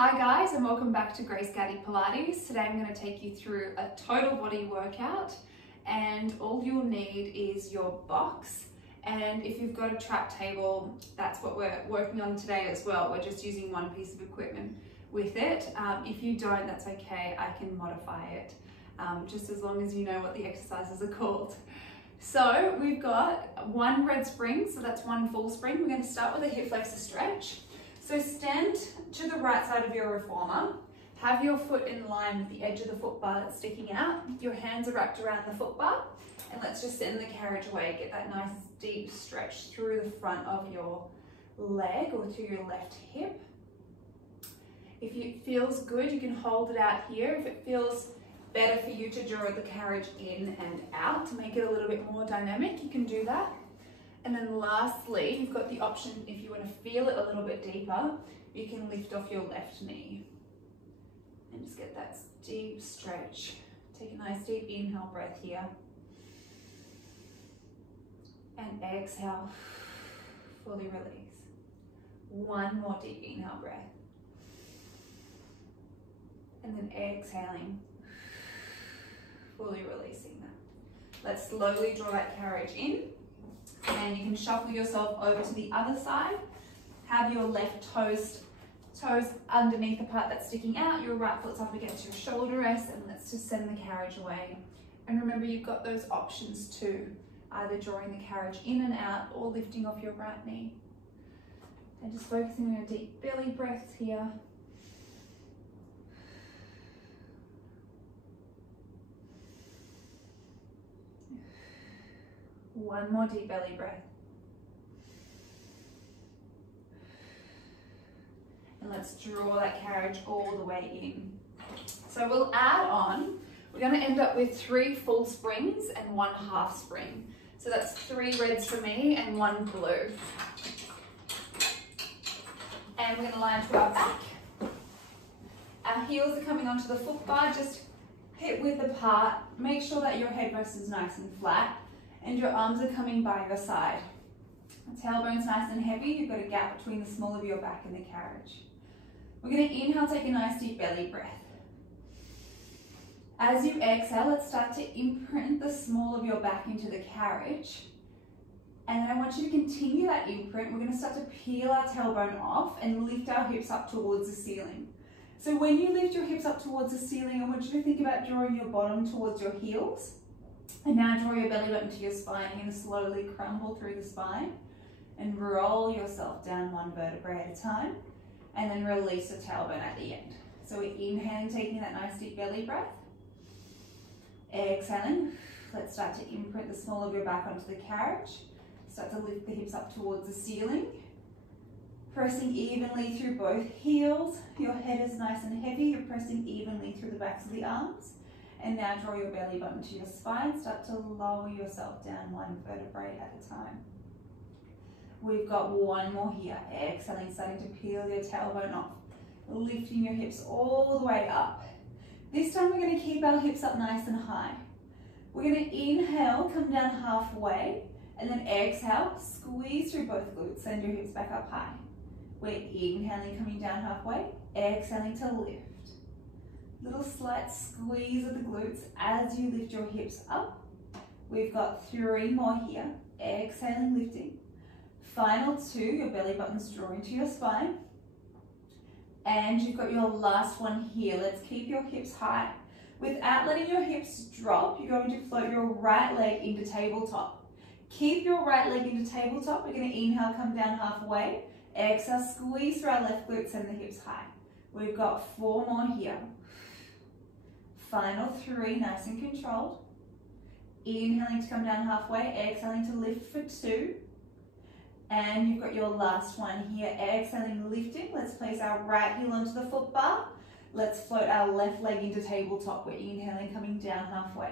Hi guys, and welcome back to Grace Gaddy Pilates. Today I'm going to take you through a total body workout, and all you'll need is your box. And if you've got a trap table, that's what we're working on today as well. We're just using one piece of equipment with it. If you don't, that's okay. I can modify it, just as long as you know what the exercises are called. So we've got one red spring, so that's one full spring. We're going to start with a hip flexor stretch. So stand to the right side of your reformer. Have your foot in line with the edge of the foot bar that's sticking out. Your hands are wrapped around the foot bar, and let's just send the carriage away. Get that nice deep stretch through the front of your leg or to your left hip. If it feels good, you can hold it out here. If it feels better for you to draw the carriage in and out to make it a little bit more dynamic, you can do that. And then lastly, you've got the option, if you want to feel it a little bit deeper, you can lift off your left knee and just get that deep stretch. Take a nice deep inhale breath here. And exhale, fully release. One more deep inhale breath. And then exhaling, fully releasing that. Let's slowly draw that carriage in. And you can shuffle yourself over to the other side. Have your left toes underneath the part that's sticking out. Your right foot's up against your shoulder rest, and let's just send the carriage away. And remember, you've got those options too, either drawing the carriage in and out or lifting off your right knee. And just focusing on a deep belly breath here. One more deep belly breath. And let's draw that carriage all the way in. So we'll add on, we're going to end up with 3 full springs and 1 half spring. So that's 3 reds for me and 1 blue. And we're going to line to our back. Our heels are coming onto the foot bar, just hip width apart. Make sure that your headrest is nice and flat. And your arms are coming by your side. The tailbone's nice and heavy. You've got a gap between the small of your back and the carriage. We're going to inhale, take a nice deep belly breath. As you exhale, let's start to imprint the small of your back into the carriage. And then I want you to continue that imprint. We're going to start to peel our tailbone off and lift our hips up towards the ceiling. So when you lift your hips up towards the ceiling, I want you to think about drawing your bottom towards your heels. And now draw your belly button to your spine. You're going to slowly crumble through the spine and roll yourself down 1 vertebrae at a time, and then release the tailbone at the end. So we're inhaling, taking that nice deep belly breath. Exhaling, let's start to imprint the small of your back onto the carriage. Start to lift the hips up towards the ceiling. Pressing evenly through both heels. Your head is nice and heavy. You're pressing evenly through the backs of the arms. And now draw your belly button to your spine. Start to lower yourself down 1 vertebrae at a time. We've got 1 more here. Exhaling, starting to peel your tailbone off. Lifting your hips all the way up. This time we're going to keep our hips up nice and high. We're going to inhale, come down halfway, and then exhale, squeeze through both glutes, send your hips back up high. We're inhaling, coming down halfway, exhaling to lift. Little slight squeeze of the glutes as you lift your hips up. We've got 3 more here. Exhaling, lifting. Final 2, your belly button's drawing to your spine. And you've got your last one here. Let's keep your hips high. Without letting your hips drop, you're going to float your right leg into tabletop. Keep your right leg into tabletop. We're going to inhale, come down halfway. Exhale, squeeze through our left glutes, send the hips high. We've got 4 more here. Final 3, nice and controlled. Inhaling to come down halfway, exhaling to lift for 2. And you've got your last one here, exhaling, lifting. Let's place our right heel onto the foot bar. Let's float our left leg into tabletop. We're inhaling, coming down halfway.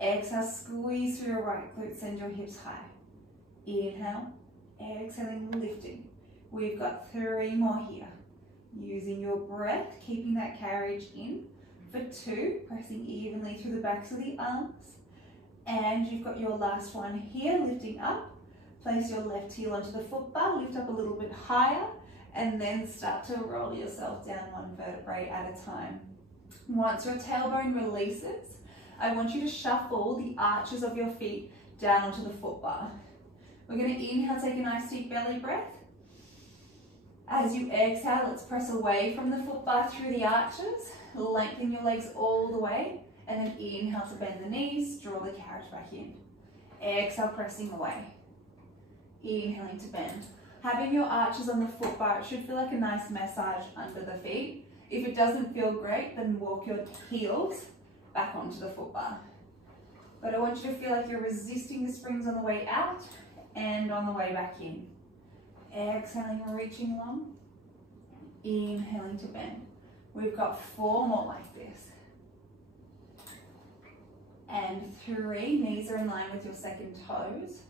Exhale, squeeze through your right glute, send your hips high. Inhale, exhaling, lifting. We've got 3 more here. Using your breath, keeping that carriage in. For 2, pressing evenly through the backs of the arms. And you've got your last one here, lifting up. Place your left heel onto the foot bar, lift up a little bit higher, and then start to roll yourself down one vertebrae at a time. Once your tailbone releases, I want you to shuffle the arches of your feet down onto the foot bar. We're going to inhale, take a nice deep belly breath. As you exhale, let's press away from the foot bar through the arches. Lengthen your legs all the way, and then inhale to bend the knees, draw the carriage back in. Exhale, pressing away. Inhaling to bend. Having your arches on the foot bar, it should feel like a nice massage under the feet. If it doesn't feel great, then walk your heels back onto the foot bar. But I want you to feel like you're resisting the springs on the way out and on the way back in. Exhaling, reaching long. Inhaling to bend. We've got 4 more like this. And 3, knees are in line with your second toes.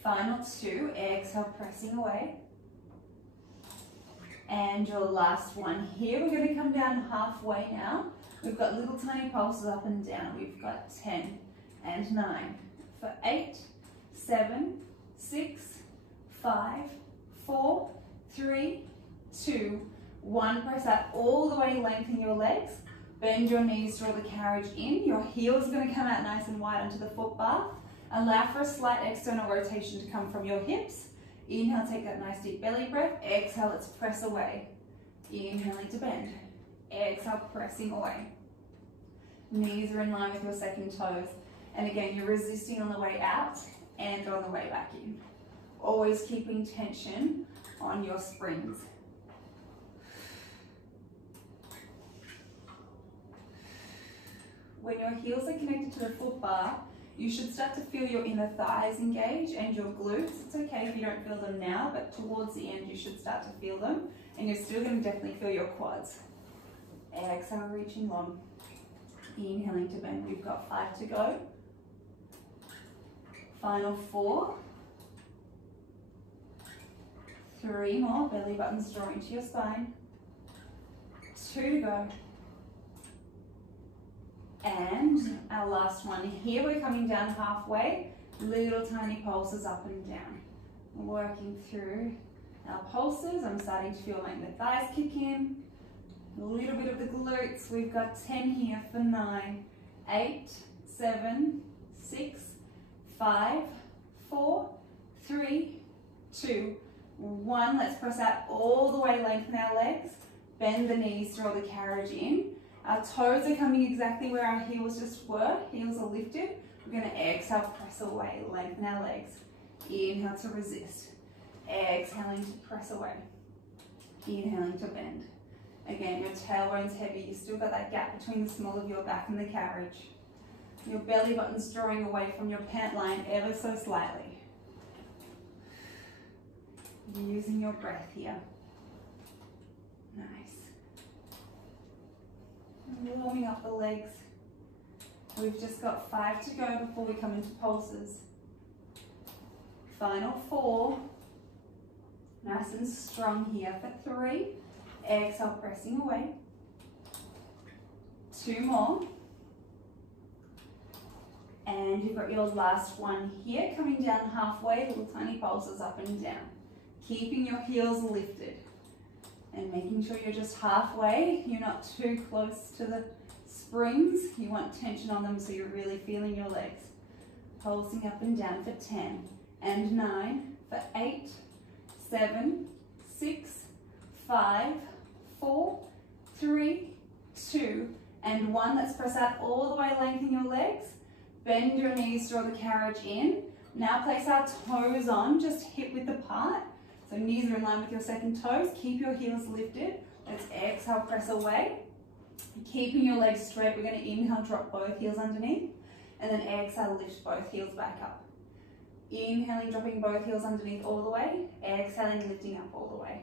Final 2, exhale, pressing away. And your last one here, we're going to come down halfway now. We've got little tiny pulses up and down. We've got 10 and 9 for 8, 7, 6, 5, 4, 3, 2, 1. Press out all the way, lengthen your legs. Bend your knees, draw the carriage in. Your heels are going to come out nice and wide onto the foot bar. Allow for a slight external rotation to come from your hips. Inhale, take that nice deep belly breath. Exhale, let's press away. Inhaling to bend. Exhale, pressing away. Knees are in line with your second toes. And again, you're resisting on the way out and on the way back in. Always keeping tension on your springs. When your heels are connected to the foot bar, you should start to feel your inner thighs engage and your glutes. It's okay if you don't feel them now, but towards the end you should start to feel them, and you're still going to definitely feel your quads. Exhale, reaching long. Inhaling to bend. We've got 5 to go. Final 4. 3 more. Belly buttons draw into your spine. 2 to go. And our last one here, we're coming down halfway, little tiny pulses up and down. Working through our pulses, I'm starting to feel my inner thighs kick in, a little bit of the glutes. We've got 10 here for 9, 8, 7, 6, 5, 4, 3, 2, 1. Let's press out all the way, lengthen our legs, bend the knees, draw the carriage in. Our toes are coming exactly where our heels just were. Heels are lifted. We're going to exhale, press away, lengthen our legs. Inhale to resist. Exhaling to press away. Inhaling to bend. Again, your tailbone's heavy. You've still got that gap between the small of your back and the carriage. Your belly button's drawing away from your pant line ever so slightly. Using your breath here. Nice. Warming up the legs. We've just got 5 to go before we come into pulses. Final 4. Nice and strong here for 3. Exhale, pressing away. 2 more. And you've got your last one here, coming down halfway, little tiny pulses up and down. Keeping your heels lifted. And making sure you're just halfway. You're not too close to the springs. You want tension on them so you're really feeling your legs. Pulsing up and down for 10 and 9 for 8, 7, 6, 5, 4, 3, 2, and 1. Let's press out all the way, lengthen your legs. Bend your knees, draw the carriage in. Now place our toes on, just hip width apart. So knees are in line with your second toes. Keep your heels lifted. Let's exhale, press away. Keeping your legs straight, we're going to inhale, drop both heels underneath. And then exhale, lift both heels back up. Inhaling, dropping both heels underneath all the way. Exhaling, lifting up all the way.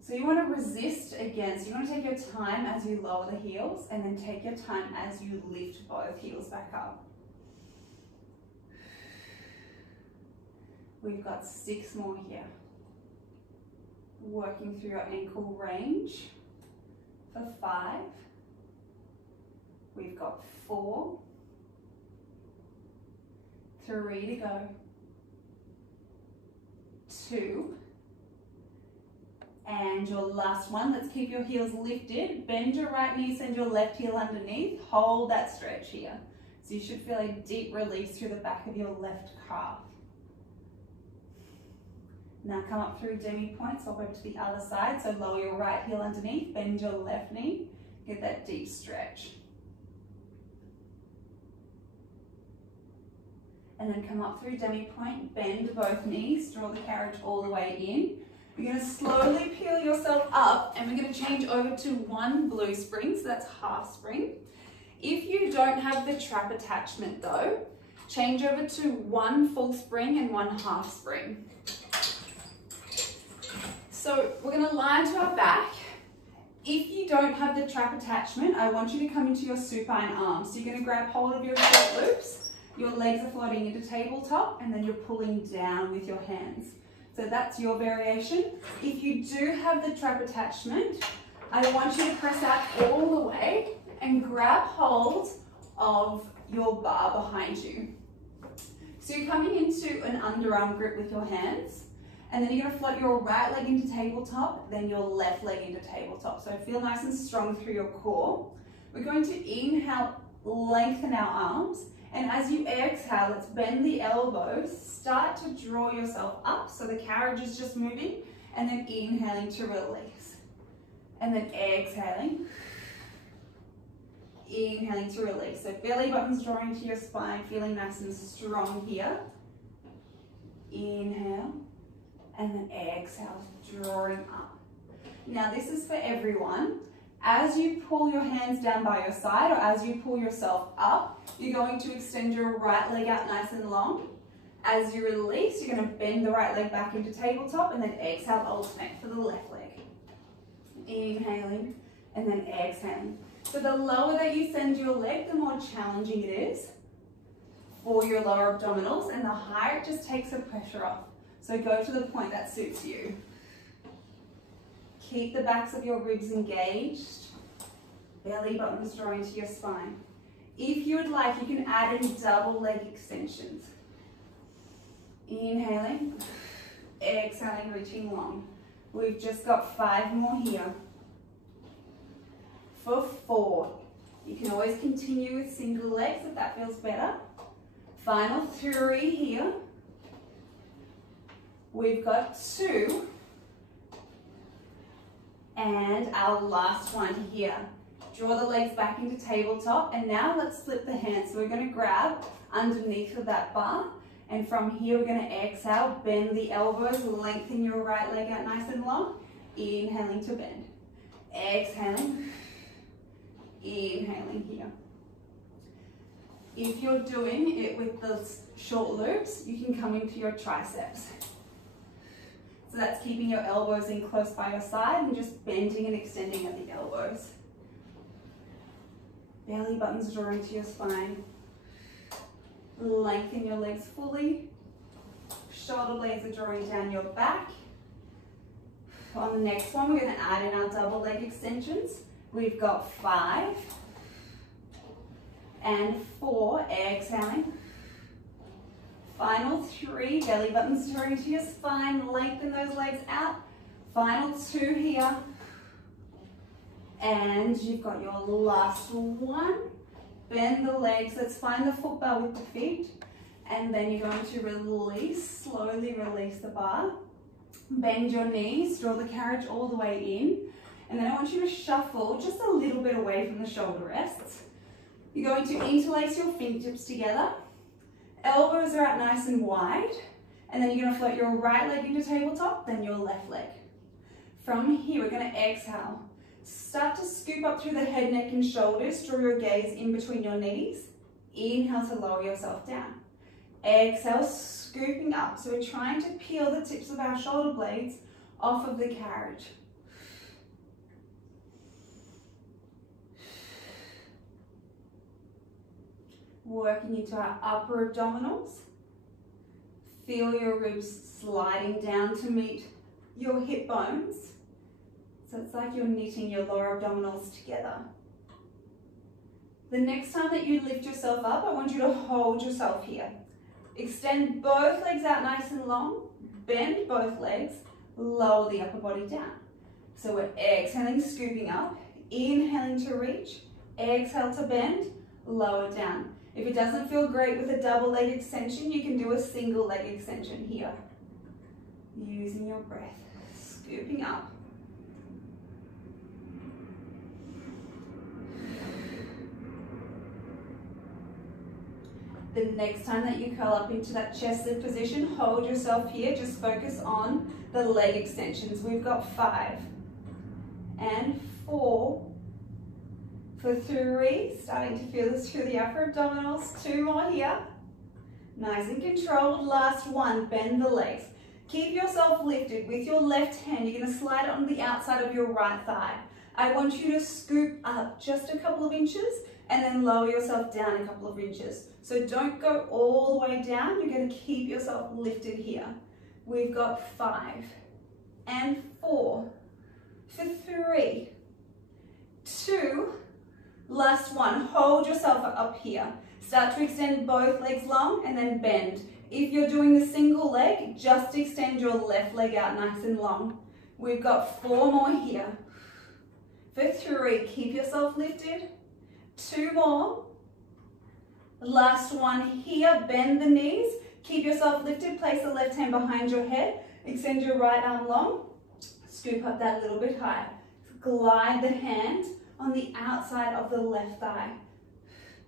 So you want to resist again. So you want to take your time as you lower the heels, and then take your time as you lift both heels back up. We've got 6 more here. Working through your ankle range for 5. We've got 4. 3 to go. 2. And your last one, let's keep your heels lifted. Bend your right knee, send your left heel underneath. Hold that stretch here. So you should feel a deep release through the back of your left calf. Now come up through demi-point, swap over to the other side. So lower your right heel underneath, bend your left knee, get that deep stretch. And then come up through demi-point, bend both knees, draw the carriage all the way in. You're going to slowly peel yourself up and we're going to change over to one blue spring, so that's half spring. If you don't have the trap attachment though, change over to one full spring and one half spring. So we're going to lie to our back. If you don't have the trap attachment, I want you to come into your supine arms. So you're going to grab hold of your short loops, your legs are floating into tabletop, and then you're pulling down with your hands. So that's your variation. If you do have the trap attachment, I want you to press out all the way and grab hold of your bar behind you. So you're coming into an underarm grip with your hands, and then you're going to float your right leg into tabletop, then your left leg into tabletop. So feel nice and strong through your core. We're going to inhale, lengthen our arms. And as you exhale, let's bend the elbows, start to draw yourself up so the carriage is just moving, and then inhaling to release. And then exhaling, inhaling to release. So belly button's drawing to your spine, feeling nice and strong here. Inhale, and then exhale, drawing up. Now this is for everyone. As you pull your hands down by your side or as you pull yourself up, you're going to extend your right leg out nice and long. As you release, you're going to bend the right leg back into tabletop and then exhale, alternate for the left leg. Inhaling and then exhaling. So the lower that you send your leg, the more challenging it is for your lower abdominals, and the higher it just takes the pressure off. So go to the point that suits you. Keep the backs of your ribs engaged, belly buttons drawing to your spine. If you would like, you can add in double leg extensions. Inhaling, exhaling, reaching long. We've just got 5 more here. For 4, you can always continue with single legs if that feels better. Final 3 here. We've got 2. And our last one here. Draw the legs back into tabletop, and now let's flip the hands. So we're going to grab underneath of that bar, and from here we're going to exhale, bend the elbows, lengthen your right leg out nice and long, inhaling to bend, exhaling, inhaling here. If you're doing it with the short loops, you can come into your triceps. So that's keeping your elbows in close by your side and just bending and extending at the elbows. Belly buttons drawing to your spine. Lengthen your legs fully. Shoulder blades are drawing down your back. On the next one, we're going to add in our double leg extensions. We've got 5 and 4, exhaling. Final 3, belly buttons drawing to your spine, lengthen those legs out. Final 2 here. And you've got your last one. Bend the legs, let's find the foot bar with the feet. And then you're going to release, slowly release the bar. Bend your knees, draw the carriage all the way in. And then I want you to shuffle just a little bit away from the shoulder rests. You're going to interlace your fingertips together. Elbows are out nice and wide, and then you're going to float your right leg into tabletop, then your left leg. From here, we're going to exhale. Start to scoop up through the head, neck, and shoulders. Draw your gaze in between your knees. Inhale to lower yourself down. Exhale, scooping up. So we're trying to peel the tips of our shoulder blades off of the carriage. Working into our upper abdominals. Feel your ribs sliding down to meet your hip bones. So it's like you're knitting your lower abdominals together. The next time that you lift yourself up, I want you to hold yourself here. Extend both legs out nice and long. Bend both legs. Lower the upper body down. So we're exhaling, scooping up, inhaling to reach, exhale to bend, lower down. If it doesn't feel great with a double leg extension, you can do a single leg extension here. Using your breath, scooping up. The next time that you curl up into that chest lift position, hold yourself here, just focus on the leg extensions. We've got 5 and 4 for 3, starting to feel this through the upper abdominals, 2 more here. Nice and controlled, last 1, bend the legs. Keep yourself lifted with your left hand. You're going to slide it on the outside of your right thigh. I want you to scoop up just a couple of inches and then lower yourself down a couple of inches. So don't go all the way down. You're going to keep yourself lifted here. We've got 5 and 4 for 3, 2, last 1. Hold yourself up here. Start to extend both legs long and then bend. If you're doing the single leg, just extend your left leg out nice and long. We've got 4 more here. For 3, keep yourself lifted. 2 more. Last 1 here, bend the knees. Keep yourself lifted, place the left hand behind your head. Extend your right arm long. Scoop up that little bit higher. Glide the hand on the outside of the left thigh.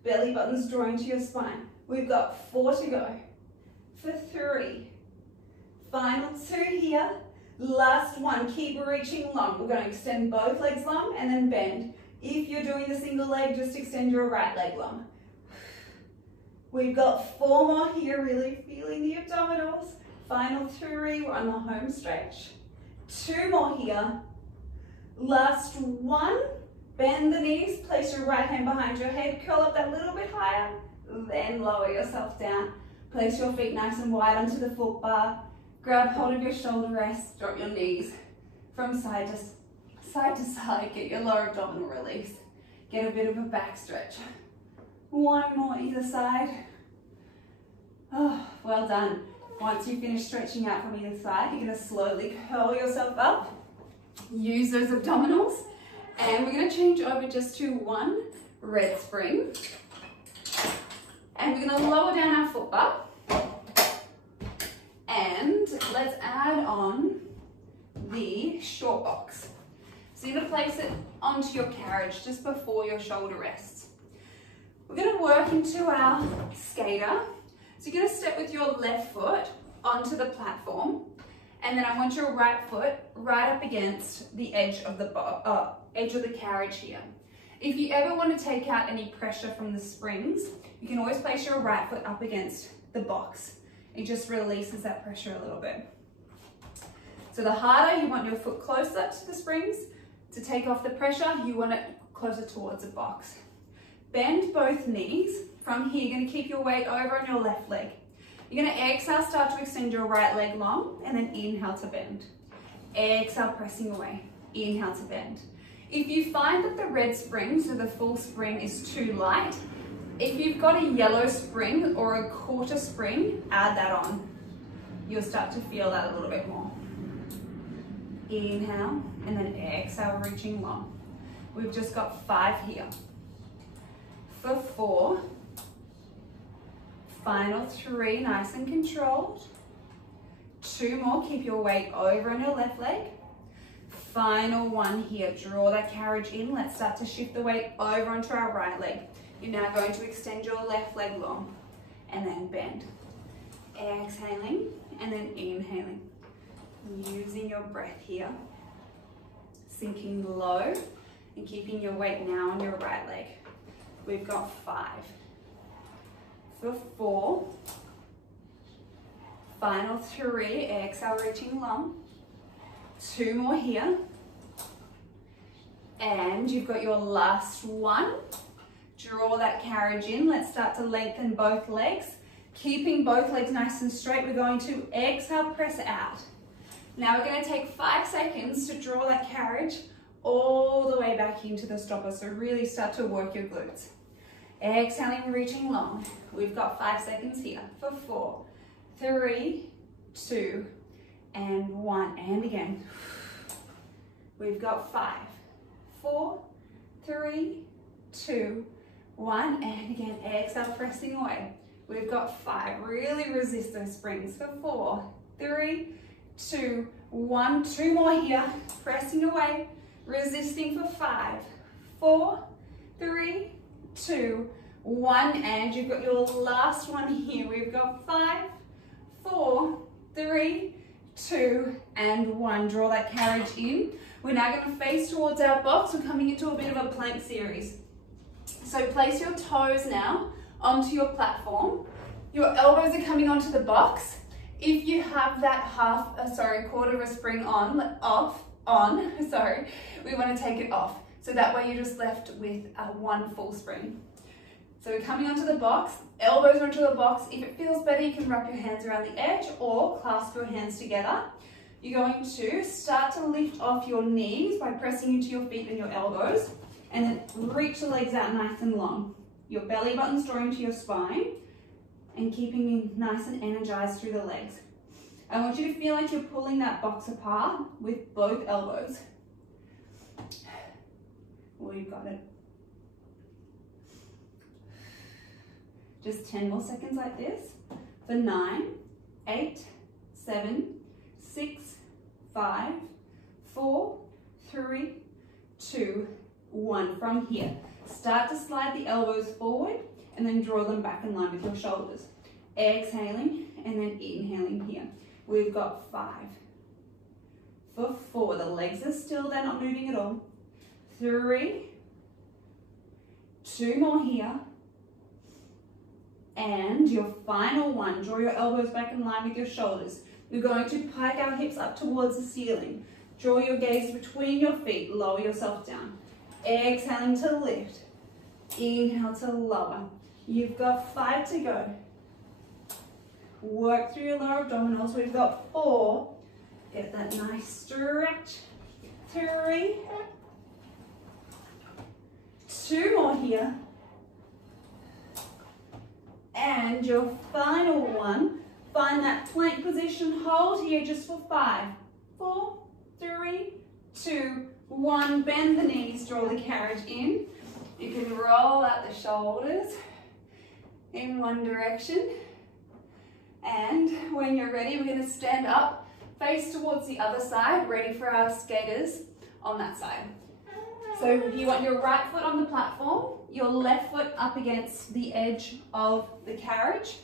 Belly button's drawing to your spine. We've got 4 to go. For 3, final 2 here, last 1, keep reaching long. We're going to extend both legs long and then bend. If you're doing the single leg, just extend your right leg long. We've got 4 more here, really feeling the abdominals. Final 3, we're on the home stretch. 2 more here, last 1, bend the knees, place your right hand behind your head, curl up that little bit higher, then lower yourself down. Place your feet nice and wide onto the foot bar. Grab hold of your shoulder rest. Drop your knees from side to side. Get your lower abdominal release. Get a bit of a back stretch. 1 more either side. Oh, well done. Once you finish stretching out from either side, you're going to slowly curl yourself up. Use those abdominals. And we're going to change over just to 1 red spring. And we're going to lower down our foot bar. And let's add on the short box. So you're going to place it onto your carriage just before your shoulder rests. We're going to work into our skater. So you're going to step with your left foot onto the platform. And then I want your right foot right up against the edge of the carriage here. If you ever want to take out any pressure from the springs, you can always place your right foot up against the box. It just releases that pressure a little bit. So the harder you want your foot closer to the springs, to take off the pressure, you want it closer towards the box. Bend both knees. From here, you're going to keep your weight over on your left leg. You're going to exhale, start to extend your right leg long, and then inhale to bend. Exhale, pressing away. Inhale to bend. If you find that the red spring, so the full spring, is too light, if you've got a yellow spring or a quarter spring, add that on. You'll start to feel that a little bit more. Inhale, and then exhale, reaching long. We've just got 5 here. For 4, final 3, nice and controlled. 2 more, keep your weight over on your left leg. Final 1 here, draw that carriage in. Let's start to shift the weight over onto our right leg. You're now going to extend your left leg long and then bend. Exhaling and then inhaling. Using your breath here. Sinking low and keeping your weight now on your right leg. We've got 5. For 4. Final 3, exhale, reaching long. 2 more here. And you've got your last 1. Draw that carriage in. Let's start to lengthen both legs. Keeping both legs nice and straight, we're going to exhale, press out. Now we're going to take 5 seconds to draw that carriage all the way back into the stopper. So really start to work your glutes. Exhaling, reaching long. We've got 5 seconds here. For 4, 3, 2, and 1. And again. We've got 5, 4, 3, 2, 1, and again, exhale, pressing away. We've got 5, really resist those springs for 4, 3, 2, 1, 2 more here, pressing away, resisting for 5, 4, 3, 2, 1, and you've got your last one here. We've got 5, 4, 3, 2, and 1. Draw that carriage in. We're now going to face towards our box. We're coming into a bit of a plank series. So place your toes now onto your platform. Your elbows are coming onto the box. If you have that quarter of a spring on, we want to take it off. So that way you're just left with one full spring. So we're coming onto the box, elbows onto the box. If it feels better, you can wrap your hands around the edge or clasp your hands together. You're going to start to lift off your knees by pressing into your feet and your elbows, and then reach the legs out nice and long. Your belly button's drawing to your spine and keeping you nice and energized through the legs. I want you to feel like you're pulling that box apart with both elbows. We've got it. Just 10 more seconds like this. For 9, 8, 7, 6, 5, 4, 3, 2, 1. From here, start to slide the elbows forward and then draw them back in line with your shoulders. Exhaling and then inhaling here. We've got 5. For 4, the legs are still, they're not moving at all. 3, 2 more here. And your final one, draw your elbows back in line with your shoulders. We're going to pike our hips up towards the ceiling. Draw your gaze between your feet, lower yourself down. Exhaling to lift. Inhale to lower. You've got 5 to go. Work through your lower abdominals. We've got 4. Get that nice stretch. 3. 2 more here. And your final one, find that plank position, hold here just for 5, 4, 3, 2, 1. Bend the knees, draw the carriage in. You can roll out the shoulders in one direction. And when you're ready, we're going to stand up, face towards the other side, ready for our skaters on that side. So you want your right foot on the platform, your left foot up against the edge of the carriage.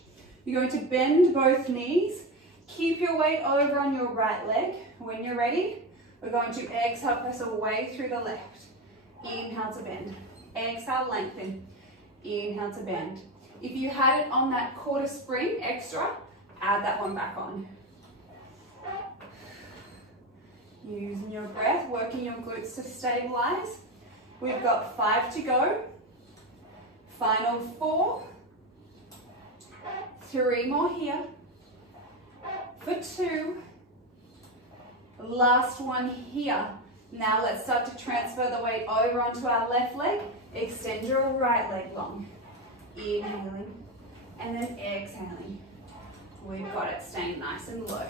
You're going to bend both knees. Keep your weight over on your right leg. When you're ready, we're going to exhale, press away through the left. Inhale to bend. Exhale, lengthen. Inhale to bend. If you had it on that quarter spring extra, add that one back on. Using your breath, working your glutes to stabilize. We've got 5 to go. Final 4. 3 more here. For 2. Last one here. Now let's start to transfer the weight over onto our left leg. Extend your right leg long. Inhaling and then exhaling. We've got it staying nice and low.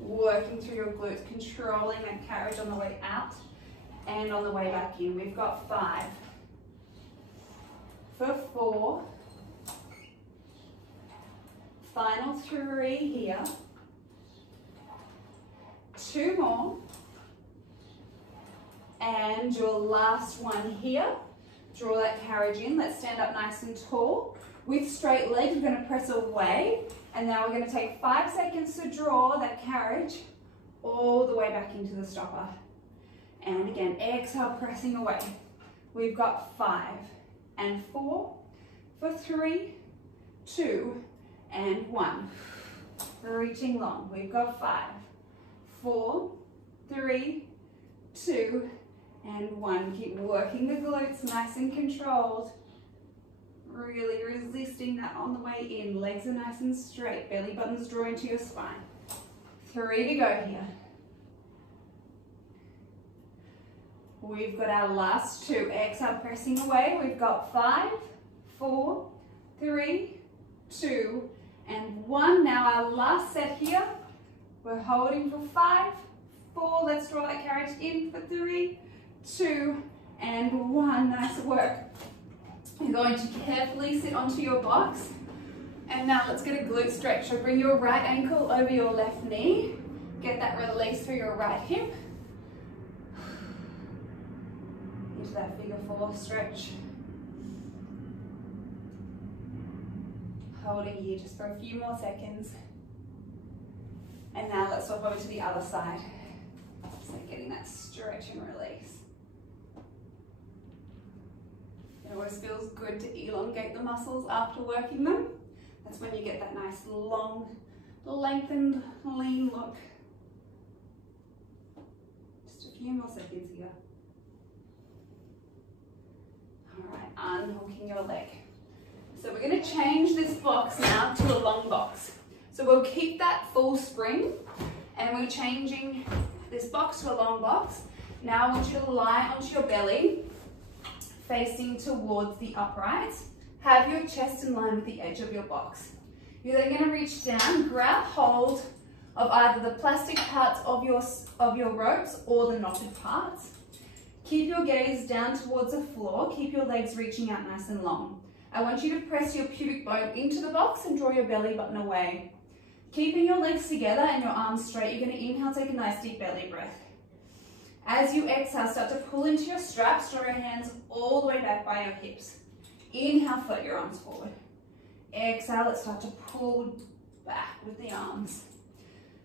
Working through your glutes, controlling that carriage on the way out and on the way back in. We've got 5. For 4. Final 3 here. 2 more. And your last one here. Draw that carriage in. Let's stand up nice and tall. With straight legs, we're going to press away. And now we're going to take 5 seconds to draw that carriage all the way back into the stopper. And again, exhale, pressing away. We've got 5 and 4 for 3, 2, and 1. Reaching long. We've got 5, 4, 3, 2, and 1. Keep working the glutes nice and controlled. Really resisting that on the way in. Legs are nice and straight. Belly button's drawing to your spine. 3 to go here. We've got our last 2. Exhale, pressing away. We've got 5, 4, 3, 2, and 1. Now our last set here. We're holding for 5, 4. Let's draw that carriage in for 3, 2, and 1. Nice work. You're going to carefully sit onto your box. And now let's get a glute stretch. So bring your right ankle over your left knee. Get that release through your right hip. Into that figure 4 stretch. Holding here just for a few more seconds. And now let's swap over to the other side. So getting that stretch and release. It always feels good to elongate the muscles after working them. That's when you get that nice long, lengthened, lean look. Just a few more seconds here. All right, unhooking your leg. So we're going to change this box now to a long box. So we'll keep that full spring and we're changing this box to a long box. Now I want you to lie onto your belly, facing towards the upright. Have your chest in line with the edge of your box. You're then going to reach down, grab hold of either the plastic parts of your ropes or the knotted parts. Keep your gaze down towards the floor. Keep your legs reaching out nice and long. I want you to press your pubic bone into the box and draw your belly button away. Keeping your legs together and your arms straight, you're going to inhale, take a nice deep belly breath. As you exhale, start to pull into your straps, draw your hands all the way back by your hips. Inhale, float your arms forward. Exhale, let's start to pull back with the arms.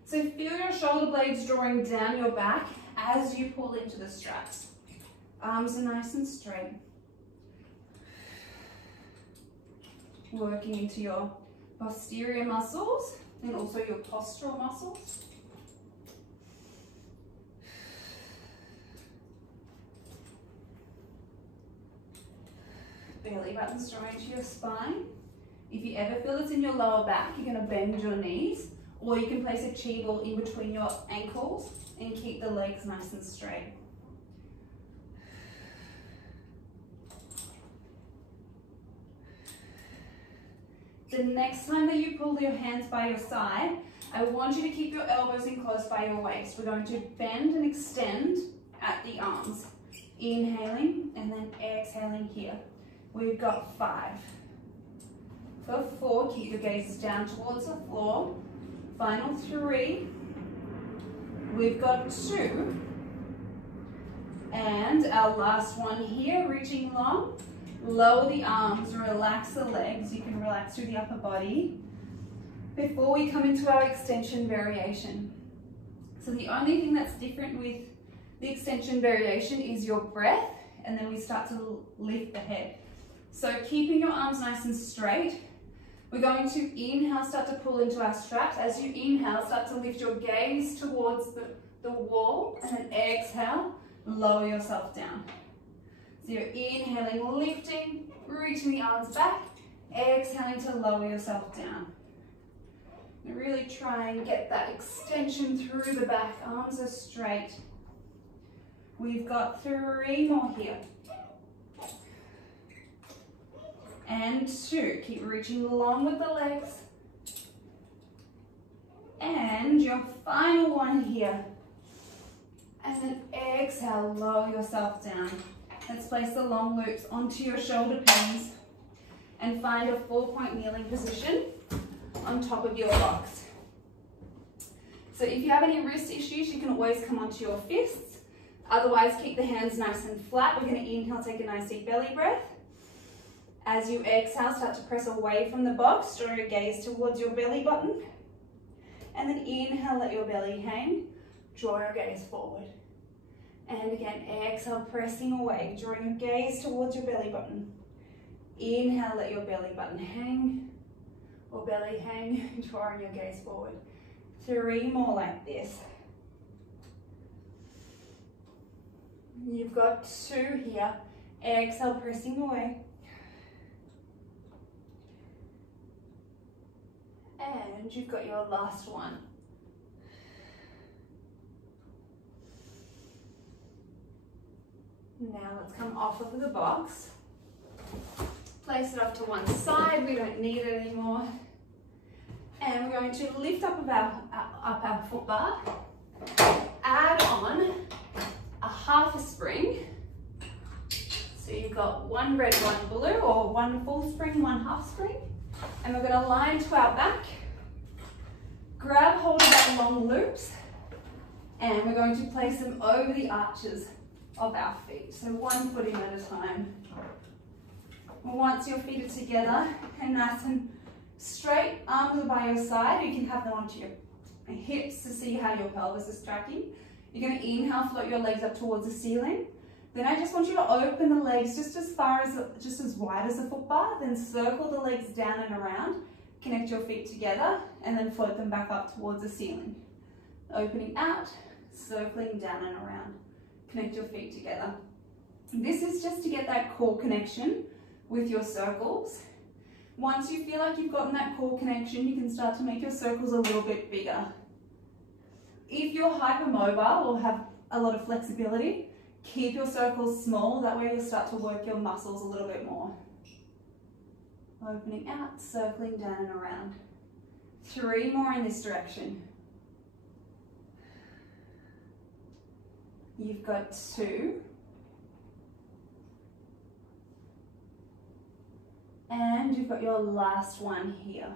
So feel your shoulder blades drawing down your back as you pull into the straps. Arms are nice and straight. Working into your posterior muscles and also your postural muscles. Belly buttons drawing to your spine. If you ever feel it's in your lower back, you're going to bend your knees, or you can place a chi ball in between your ankles and keep the legs nice and straight. The next time that you pull your hands by your side, I want you to keep your elbows in close by your waist. We're going to bend and extend at the arms. Inhaling and then exhaling here. We've got 5. For 4, keep your gaze down towards the floor. Final 3. We've got 2. And our last one here, reaching long. Lower the arms, relax the legs. You can relax through the upper body before we come into our extension variation. So the only thing that's different with the extension variation is your breath, and then we start to lift the head. So keeping your arms nice and straight, we're going to inhale, start to pull into our straps. As you inhale, start to lift your gaze towards the wall, and then exhale, lower yourself down. So you're inhaling, lifting, reaching the arms back, exhaling to lower yourself down. And really try and get that extension through the back. Arms are straight. We've got 3 more here. And 2. Keep reaching long with the legs. And your final one here. And then exhale, lower yourself down. Let's place the long loops onto your shoulder pins and find a 4-point kneeling position on top of your box. So if you have any wrist issues, you can always come onto your fists. Otherwise, keep the hands nice and flat. We're going to inhale, take a nice deep belly breath. As you exhale, start to press away from the box, draw your gaze towards your belly button. And then inhale, let your belly hang, draw your gaze forward. And again, exhale, pressing away, drawing your gaze towards your belly button. Inhale, let your belly button hang, or belly hang, drawing your gaze forward. 3 more like this. You've got 2 here. Exhale, pressing away. And you've got your last one. Now let's come off of the box. Place it off to one side. We don't need it anymore. And we're going to lift up our foot bar. Add on a half a spring. So you've got one red, one blue, or one full spring, one half spring. And we're going to line to our back, grab hold of our long loops, and we're going to place them over the arches of our feet. So one foot in at a time. Once your feet are together and nice and straight, arms are by your side, you can have them onto your hips to see how your pelvis is tracking. You're going to inhale, float your legs up towards the ceiling. Then I just want you to open the legs just as wide as the foot bar, then circle the legs down and around, connect your feet together, and then float them back up towards the ceiling. Opening out, circling down and around. Connect your feet together. This is just to get that core connection with your circles. Once you feel like you've gotten that core connection, you can start to make your circles a little bit bigger. If you're hypermobile or have a lot of flexibility, keep your circles small. That way you'll start to work your muscles a little bit more. Opening out, circling down and around. 3 more in this direction. You've got 2. And you've got your last one here.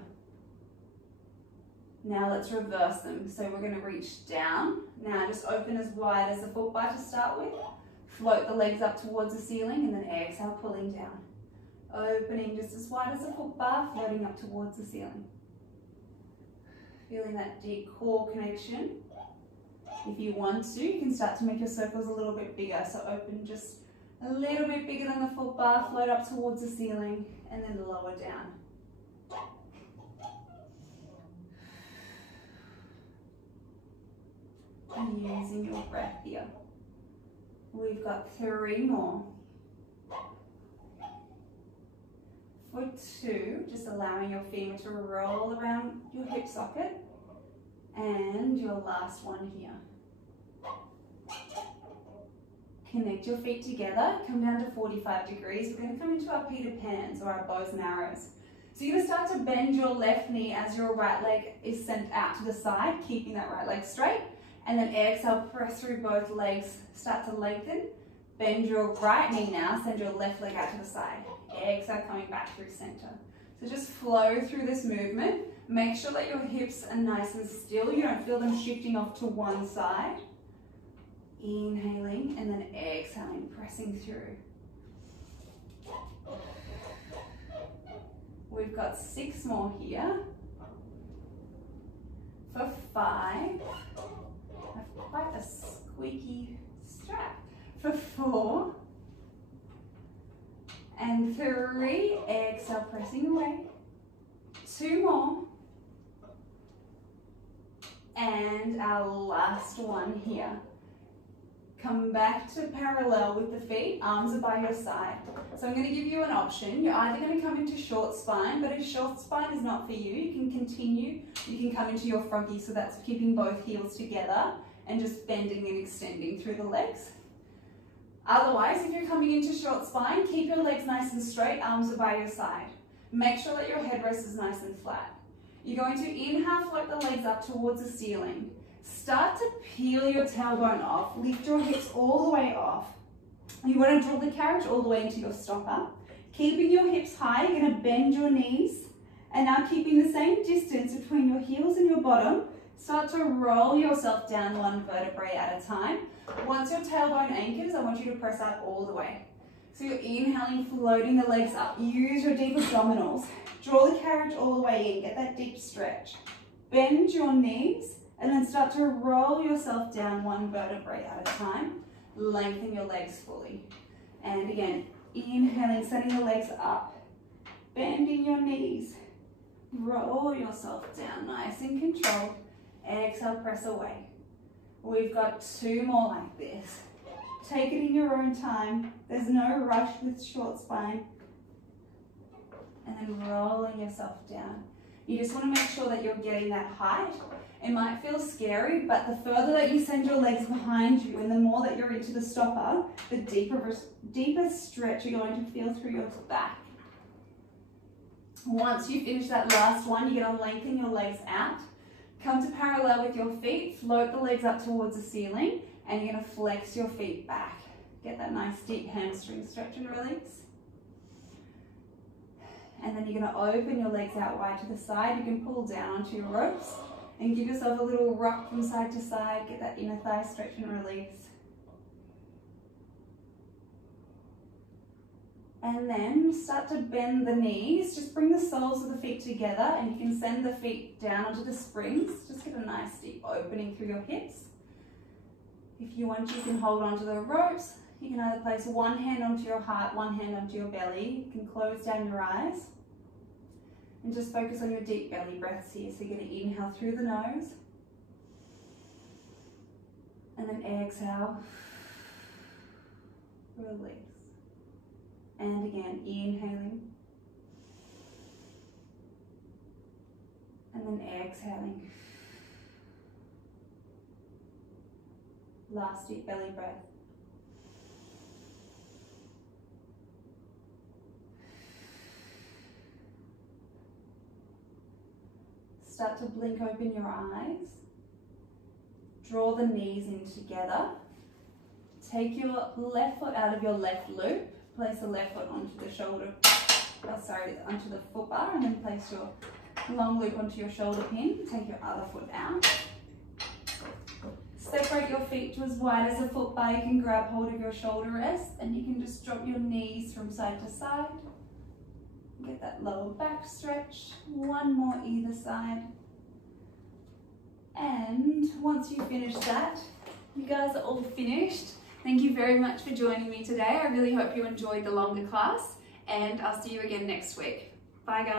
Now let's reverse them. So we're going to reach down. Now just open as wide as the foot bar to start with. Float the legs up towards the ceiling and then exhale, pulling down. Opening just as wide as the foot bar, floating up towards the ceiling. Feeling that deep core connection. If you want to, you can start to make your circles a little bit bigger. So open just a little bit bigger than the foot bar, float up towards the ceiling and then lower down. And using your breath here. We've got 3 more. For 2, just allowing your femur to roll around your hip socket. And your last one here. Connect your feet together, come down to 45 degrees. We're going to come into our Peter Pans or our bows and arrows. So you're going to start to bend your left knee as your right leg is sent out to the side, keeping that right leg straight. And then exhale, press through both legs, start to lengthen. Bend your right knee now, send your left leg out to the side. Exhale, coming back through center. So just flow through this movement. Make sure that your hips are nice and still. You don't feel them shifting off to one side. Inhaling and then exhaling, pressing through. We've got 6 more here. For 5, I've quite a squeaky strap. For 4 and 3, exhale, pressing away. 2 more. And our last one here. Come back to parallel with the feet, arms are by your side. So I'm going to give you an option. You're either going to come into short spine, but if short spine is not for you, you can continue. You can come into your froggy, so that's keeping both heels together and just bending and extending through the legs. Otherwise, if you're coming into short spine, keep your legs nice and straight, arms are by your side. Make sure that your headrest is nice and flat. You're going to inhale, float the legs up towards the ceiling. Start to peel your tailbone off. Lift your hips all the way off. You want to draw the carriage all the way into your stopper. Keeping your hips high, you're going to bend your knees. And now keeping the same distance between your heels and your bottom, start to roll yourself down 1 vertebrae at a time. Once your tailbone anchors, I want you to press out all the way. So you're inhaling, floating the legs up. Use your deep abdominals. Draw the carriage all the way in. Get that deep stretch. Bend your knees. And then start to roll yourself down 1 vertebrae at a time. Lengthen your legs fully. And again, inhaling, sending the legs up. Bending your knees. Roll yourself down, nice and controlled. Exhale, press away. We've got 2 more like this. Take it in your own time. There's no rush with short spine. And then rolling yourself down. You just want to make sure that you're getting that height. It might feel scary, but the further that you send your legs behind you and the more that you're into the stopper, the deeper stretch you're going to feel through your back. Once you finish that last one, you're going to lengthen your legs out. Come to parallel with your feet, float the legs up towards the ceiling, And you're going to flex your feet back. Get that nice deep hamstring stretch and release. And then you're going to open your legs out wide to the side. You can pull down onto your ropes and give yourself a little rock from side to side. Get that inner thigh stretch and release. And then start to bend the knees. Just bring the soles of the feet together and you can send the feet down onto the springs. Just get a nice deep opening through your hips. If you want, you can hold onto the ropes. You can either place one hand onto your heart, one hand onto your belly. You can close down your eyes and just focus on your deep belly breaths here. So you're going to inhale through the nose and then exhale, release. And again, inhaling and then exhaling. Last deep belly breath. Start to blink open your eyes. Draw the knees in together. Take your left foot out of your left loop. Place the left foot onto the shoulder, onto the foot bar, and then place your long loop onto your shoulder pin. Take your other foot out. Separate your feet to as wide as a foot bar. You can grab hold of your shoulder rest and you can just drop your knees from side to side. Get that lower back stretch. One more either side. And once you finish that, you guys are all finished. Thank you very much for joining me today. I really hope you enjoyed the longer class and I'll see you again next week. Bye guys.